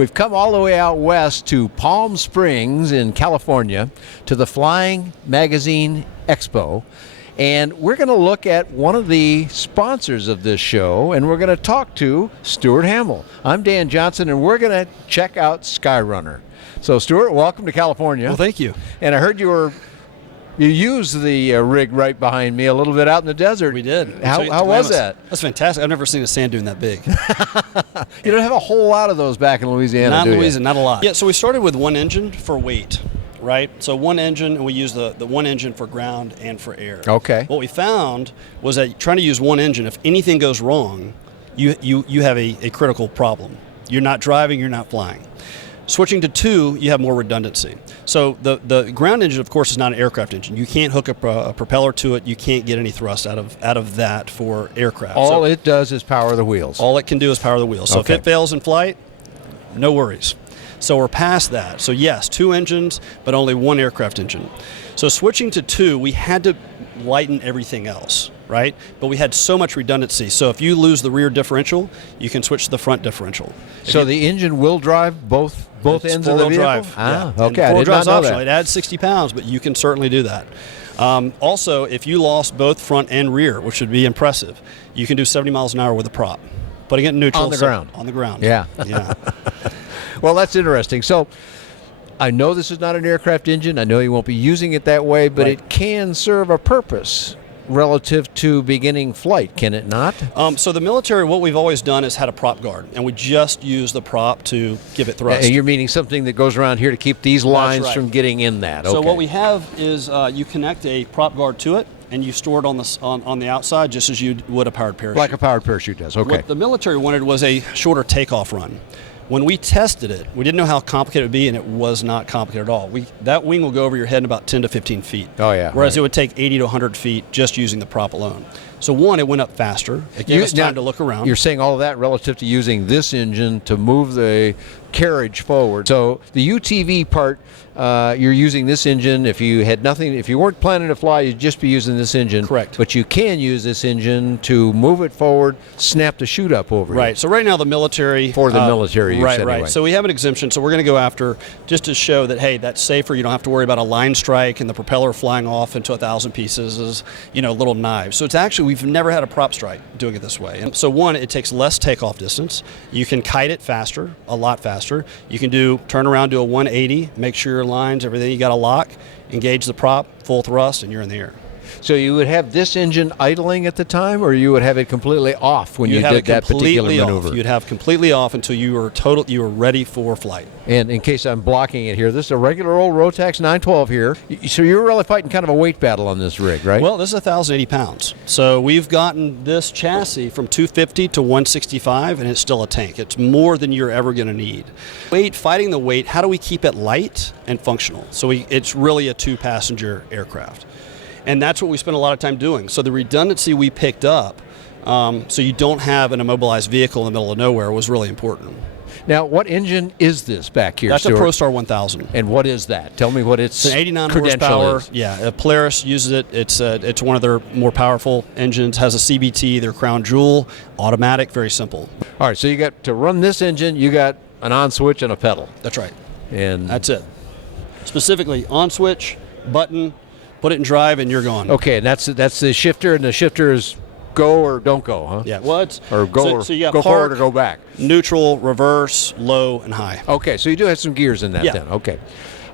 We've come all the way out west to Palm Springs in California to the Flying Magazine Expo. And we're going to look at one of the sponsors of this show, and we're going to talk to Stuart Hamill. I'm Dan Johnson, and we're going to check out Skyrunner. So, Stuart, welcome to California. Well, thank you. And I heard you used the rig right behind me a little bit out in the desert. We did. How was that? That's fantastic. I've never seen a sand dune that big. You don't have a whole lot of those back in Louisiana, Not do in you? Louisiana, not a lot. Yeah, so we started with one engine for weight, right? So one engine, and we use the one engine for ground and for air. Okay. What we found was that trying to use one engine, if anything goes wrong, you have a critical problem. You're not driving, you're not flying. Switching to two, you have more redundancy. So the ground engine, of course, is not an aircraft engine. You can't hook up a propeller to it. You can't get any thrust out of that for aircraft. All it does is power the wheels. All it can do is power the wheels. So Okay. if it fails in flight, no worries. So we're past that. So yes, two engines, but only one aircraft engine. So switching to two, we had to lighten everything else, right? But we had so much redundancy. So if you lose the rear differential, you can switch to the front differential. So the engine will drive both ends of the vehicle? Drive. Ah, yeah. okay. I Four-wheel did not drive's know optional. that. It adds 60 pounds, but you can certainly do that. Also, if you lost both front and rear, which would be impressive, you can do 70 miles an hour with a prop. Putting it in neutral. On the ground. On the ground. Yeah. Yeah. Well, that's interesting. So I know this is not an aircraft engine. I know you won't be using it that way, but Right. it can serve a purpose relative to beginning flight, can it not? So the military, what we've always done is had a prop guard, and we just use the prop to give it thrust. And you're meaning something that goes around here to keep these lines right. from getting in that. Okay. So what we have is you connect a prop guard to it, and you store it on the outside just as you would a powered parachute. Like a powered parachute does. Okay. What the military wanted was a shorter takeoff run. When we tested it, we didn't know how complicated it would be, and it was not complicated at all. That wing will go over your head in about 10 to 15 feet. Oh, yeah. Whereas right. it would take 80 to 100 feet just using the prop alone. So one, it went up faster. It gave us time to look around. You're saying all of that relative to using this engine to move the carriage forward. So the UTV part, you're using this engine. If you had nothing, if you weren't planning to fly, you'd just be using this engine. Correct. But you can use this engine to move it forward, snap the chute up over Right. So right now the military for the military use right, anyway. right. So we have an exemption. So we're going to go after just to show that hey, that's safer. You don't have to worry about a line strike and the propeller flying off into 1,000 pieces as little knives. So it's actually we've never had a prop strike doing it this way. And so one, it takes less takeoff distance. You can kite it faster, a lot faster. You can turn around, do a 180, make sure your lines, everything you got to lock, engage the prop, full thrust, and you're in the air. So you would have this engine idling at the time, or you would have it completely off when you did that particular maneuver? You'd have completely off until you were ready for flight. And in case I'm blocking it here, this is a regular old Rotax 912 here. So you're really fighting kind of a weight battle on this rig, right? Well, this is 1,080 pounds. So we've gotten this chassis from 250 to 165, and it's still a tank. It's more than you're ever going to need. Fighting the weight, how do we keep it light and functional? So it's really a two-passenger aircraft. And that's what we spent a lot of time doing. So the redundancy we picked up, so you don't have an immobilized vehicle in the middle of nowhere, was really important. Now, what engine is this back here, That's Stuart? a ProStar 1000. And what is that? Tell me what its It's an 89 credential horsepower. is. Yeah, Polaris uses it. It's one of their more powerful engines. Has a CBT, their crown jewel, automatic, very simple. All right, so you got to run this engine, you got an on switch and a pedal. That's right. And That's it. Specifically, on switch, button, put it in drive, and you're gone. okay, and that's the shifter, and the shifter is go or don't go, huh? Yeah. Well, it's Or go so you got go park, forward or go back. neutral, reverse, low, and high. Okay, so you do have some gears in that Yeah. then. Okay.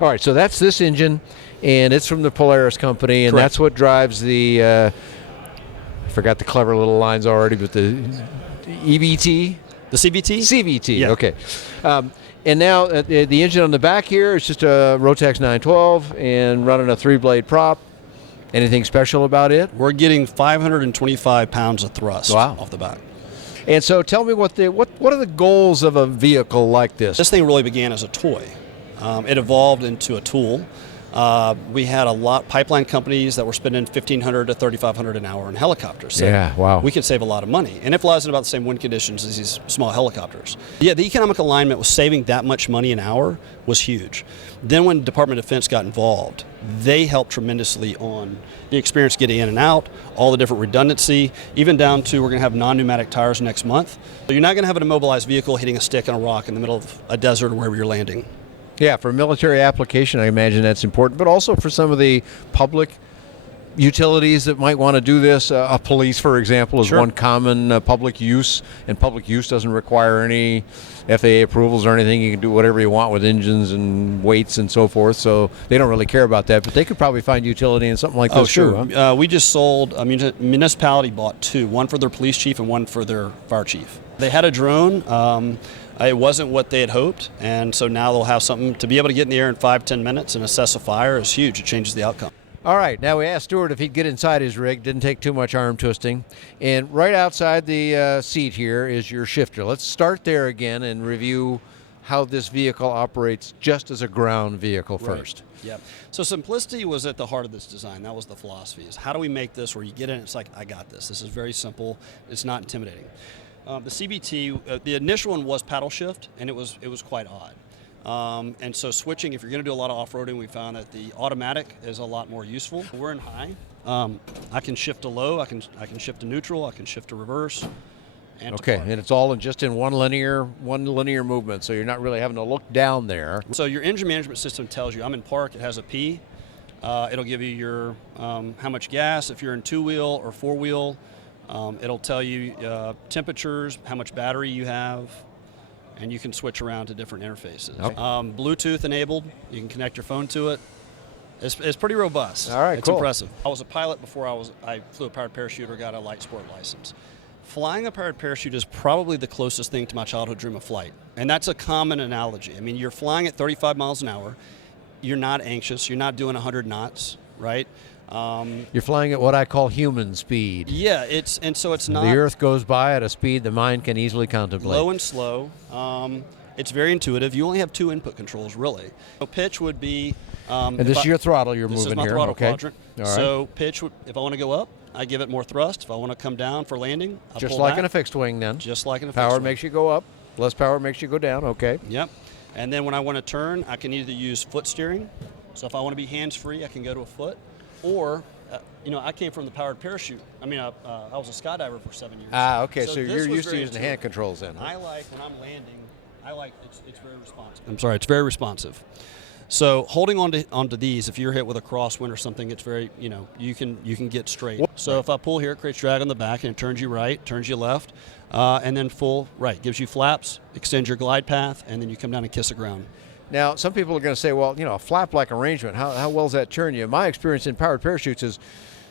All right, so that's this engine, and it's from the Polaris company, and Correct. that's what drives the, I forgot the clever little lines already, but the EBT? The CBT? CVT, Yeah. okay. And now the engine on the back here is just a Rotax 912 and running a 3-blade prop. Anything special about it? We're getting 525 pounds of thrust off the back. And so tell me what are the goals of a vehicle like this? This thing really began as a toy. It evolved into a tool. We had a lot pipeline companies that were spending $1,500 to $3,500 an hour on helicopters. So Yeah, wow. we could save a lot of money, and it flies in about the same wind conditions as these small helicopters. Yeah, the economic alignment was saving that much money an hour was huge. Then when Department of Defense got involved, they helped tremendously on the experience getting in and out, all the different redundancy, even down to we're going to have non-pneumatic tires next month. So you're not going to have an immobilized vehicle hitting a stick on a rock in the middle of a desert or wherever you're landing. Yeah, for military application, I imagine that's important, but also for some of the public utilities that might want to do this. A police, for example, is Sure. one common public use, and public use doesn't require any FAA approvals or anything. You can do whatever you want with engines and weights and so forth, so they don't really care about that, but they could probably find utility in something like this sure. too. Huh? We just sold, municipality bought two, one for their police chief and one for their fire chief. They had a drone. It wasn't what they had hoped, and so now they'll have something to be able to get in the air in 5-10 minutes and assess a fire is huge. It changes the outcome. All right, now we asked Stuart if he'd get inside his rig. Didn't take too much arm twisting. And right outside the seat here is your shifter. Let's start there again and review how this vehicle operates just as a ground vehicle first. Right. Yeah. So simplicity was at the heart of this design. That was the philosophy. Is how do we make this where you get in, it's like, I got this. This is very simple. It's not intimidating. The CBT, the initial one was paddle shift, and it was quite odd. And so switching, if you're going to do a lot of off-roading, we found that the automatic is a lot more useful. We're in high. I can shift to low. I can shift to neutral. I can shift to reverse. And to Okay, park. and it's all in just in one linear movement, so you're not really having to look down there. So your engine management system tells you, I'm in park. It has a P. It'll give you your how much gas. If you're in two-wheel or four-wheel, it'll tell you temperatures, how much battery you have. And you can switch around to different interfaces. Okay. Bluetooth enabled. You can connect your phone to it. It's pretty robust. All right, it's cool. impressive. I was a pilot before I flew a powered parachute or got a light sport license. Flying a powered parachute is probably the closest thing to my childhood dream of flight. And that's a common analogy. I mean, you're flying at 35 miles an hour. You're not anxious. You're not doing 100 knots, right? You're flying at what I call human speed. Yeah, it's not The Earth goes by at a speed the mind can easily contemplate. low and slow. It's very intuitive. You only have two input controls, really. So pitch would be. And this is your throttle you're This moving is my here. throttle Okay. quadrant. All right. So pitch, if I want to go up, I give it more thrust. If I want to come down for landing, I Just pull like back. in a fixed wing then. Just like in a Power fixed wing. makes you go up, less power makes you go down. Okay. Yep. And then when I want to turn, I can either use foot steering. So if I want to be hands-free, I can go to a foot. Or, I came from the powered parachute. I was a skydiver for 7 years. Okay, so this you're was used to very using the intuitive. hand controls then. I like when I'm landing. It's very responsive. I'm sorry, it's very responsive. So holding onto these, if you're hit with a crosswind or something, it's very you can get straight. So if I pull here, it creates drag on the back and it turns you right, turns you left, and then full right gives you flaps, extends your glide path, and then you come down and kiss the ground. Now, some people are going to say, well, a flap-like arrangement, how well does that turn you? My experience in powered parachutes is,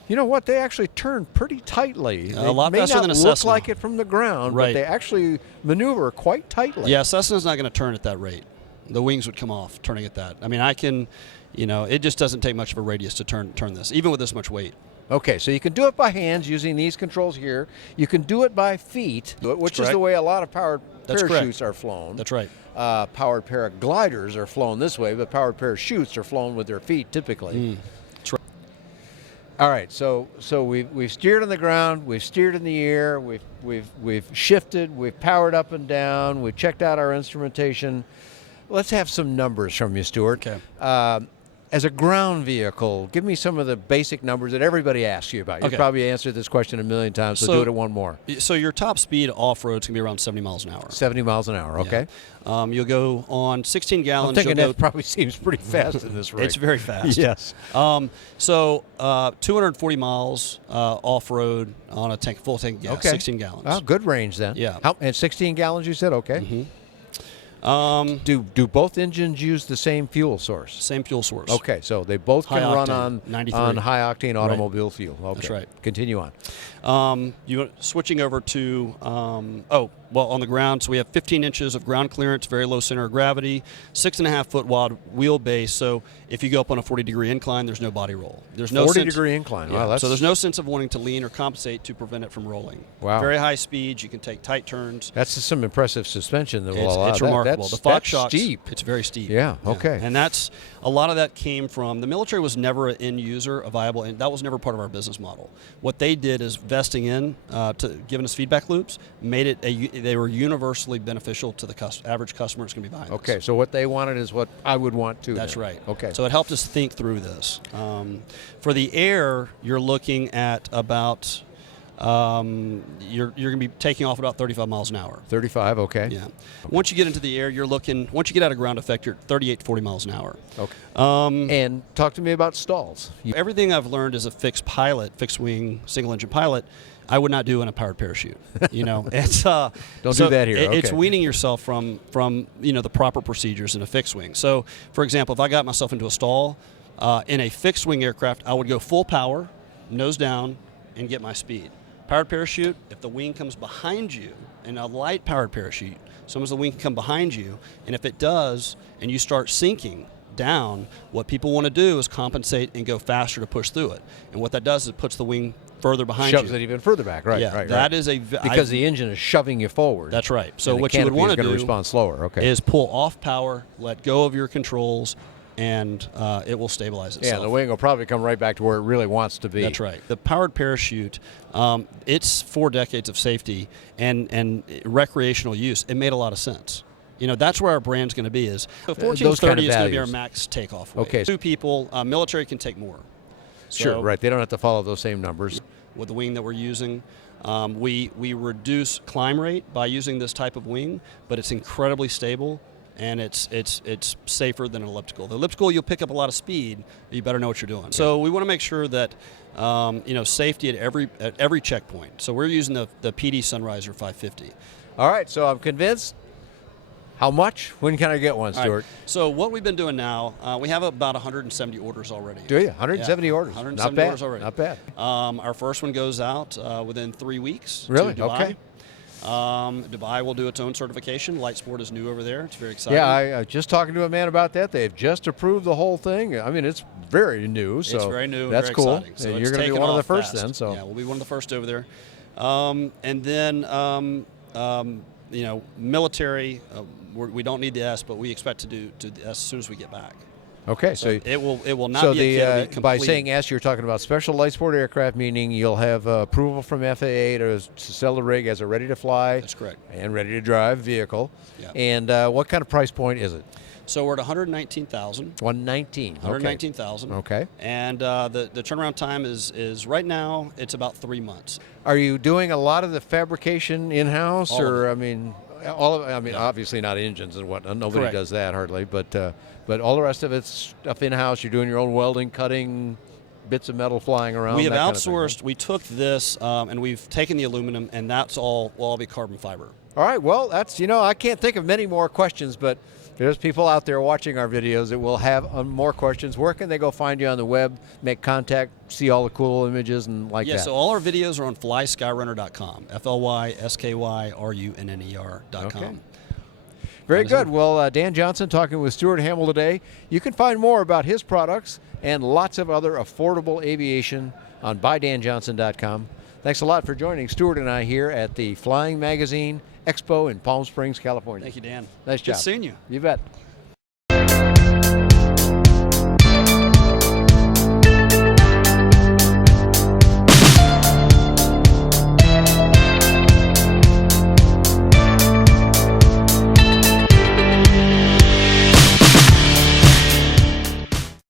you know what, they actually turn pretty tightly. A lot they may faster not than a look Cessna. like it from the ground, Right. but they actually maneuver quite tightly. Yeah, Cessna's not going to turn at that rate. The wings would come off turning at that. I mean, I can, it just doesn't take much of a radius to turn this, even with this much weight. Okay, so you can do it by hands using these controls here. You can do it by feet, which is the correct. way a lot of powered That's parachutes correct. are flown. That's right. Powered paragliders are flown this way, but powered parachutes are flown with their feet typically. That's right. All right, so we've steered on the ground, we've steered in the air, we've shifted, we've powered up and down, we've checked out our instrumentation. Let's have some numbers from you, Stuart. Okay. As a ground vehicle, give me some of the basic numbers that everybody asks you about. You've Okay. probably answered this question a million times, so do it at one more. So your top speed off-road is going to be around 70 miles an hour. 70 miles an hour, okay? Yeah. You'll go on 16 I'm gallons. thinking you'll that probably seems pretty fast in this rig. It's very fast. Yes. 240 miles off-road on a full tank of gas, Okay. 16 gallons. Oh, good range then. Yeah. And 16 gallons you said? Okay. Mm-hmm. Do both engines use the same fuel source? Same fuel source. Okay, so they both can High run octane, on 93. on high octane automobile fuel. Okay. That's right. Continue on. Switching over to, on the ground, so we have 15 inches of ground clearance, very low center of gravity, 6.5 foot wide wheelbase. So if you go up on a 40-degree incline, there's no body roll. There's no 40-degree incline. Yeah, Wow, so there's no sense of wanting to lean or compensate to prevent it from rolling. Wow. Very high speeds. You can take tight turns. That's some impressive suspension that will allow It's that. remarkable. The Fox shocks, steep. it's very steep. Yeah, okay. And that's a lot of that came from the military was never an end user, a viable, and that was never part of our business model. What they did is vesting in to giving us feedback loops made it they were universally beneficial to the average customer that's going to be buying. Okay, this. so what they wanted is what I would want too. That's then. right. Okay. So it helped us think through this. For the air, you're looking at about you're going to be taking off about 35 miles an hour. 35, okay. Yeah. Once you get into the air, once you get out of ground effect, you're 38 to 40 miles an hour. Okay. And talk to me about stalls. Everything I've learned as a fixed wing, single engine pilot, I would not do in a powered parachute. It's Don't do that here. It's okay. weaning yourself from the proper procedures in a fixed wing. So, for example, if I got myself into a stall in a fixed wing aircraft, I would go full power, nose down, and get my speed. Powered parachute, if the wing comes behind you, in a light powered parachute, sometimes the wing can come behind you, and if it does, and you start sinking down, what people want to do is compensate and go faster to push through it. And what that does is it puts the wing further behind you. Shoves it even further back, right? Yeah, right, that right. is because the engine is shoving you forward. That's right. So and what the you would want to canopy is do going to respond slower. Okay. is pull off power, let go of your controls, and it will stabilize itself. Yeah, the wing will probably come right back to where it really wants to be. That's right. The powered parachute, it's 4 decades of safety and recreational use. It made a lot of sense. That's where our brand's going to be. Is the 1430 is going to be our max takeoff weight. Okay. 2 people, military can take more. Sure, right. They don't have to follow those same numbers. With the wing that we're using, we reduce climb rate by using this type of wing, but it's incredibly stable. And it's safer than an elliptical. The elliptical, you'll pick up a lot of speed, but you better know what you're doing. So we want to make sure that safety at every checkpoint. So we're using the PD Sunriser 550. All right, so I'm convinced. How much? When can I get one, Stuart? Right. So what we've been doing now, we have about 170 orders already. Do you? 170 orders? 170 Not bad. orders already. Not bad. Our first one goes out within 3 weeks. Really? To Dubai. Okay. Dubai will do its own certification. Light Sport is new over there. It's very exciting. Yeah, I just talking to a man about that. They've just approved the whole thing. I mean, it's very new. So it's very new. That's very cool. Exciting. So you're going to be one of the first fast. then. So yeah, we'll be one of the first over there. And then military. We don't need the S, but we expect to do the S as soon as we get back. Okay, so it will not so be a kit, by saying S, you're talking about special light sport aircraft, meaning you'll have approval from FAA to sell the rig as a ready to fly. That's correct. And ready to drive vehicle. Yeah. And what kind of price point is it? So we're at $119,000. 119. $119,000. Okay. And the turnaround time is right now it's about 3 months. Are you doing a lot of the fabrication in house, All or of it. obviously not engines and whatnot. Nobody Correct. does that hardly, but all the rest of it's stuff in house. You're doing your own welding, cutting, bits of metal flying around. We have that kind of outsourced. thing. We took this and we've taken the aluminum, and that's all will all be carbon fiber. All right. Well, that's I can't think of many more questions, but there's people out there watching our videos that will have more questions. Where can they go find you on the web, make contact, see all the cool images and that? Yeah, so all our videos are on flyskyrunner.com, FLYSKYRUNNER.com. Okay. Very good. Well, Dan Johnson talking with Stuart Hamill today. You can find more about his products and lots of other affordable aviation on buydanjohnson.com. Thanks a lot for joining Stuart and I here at the Flying Magazine Expo in Palm Springs, California. Thank you, Dan. Nice job. Good seeing you. You bet.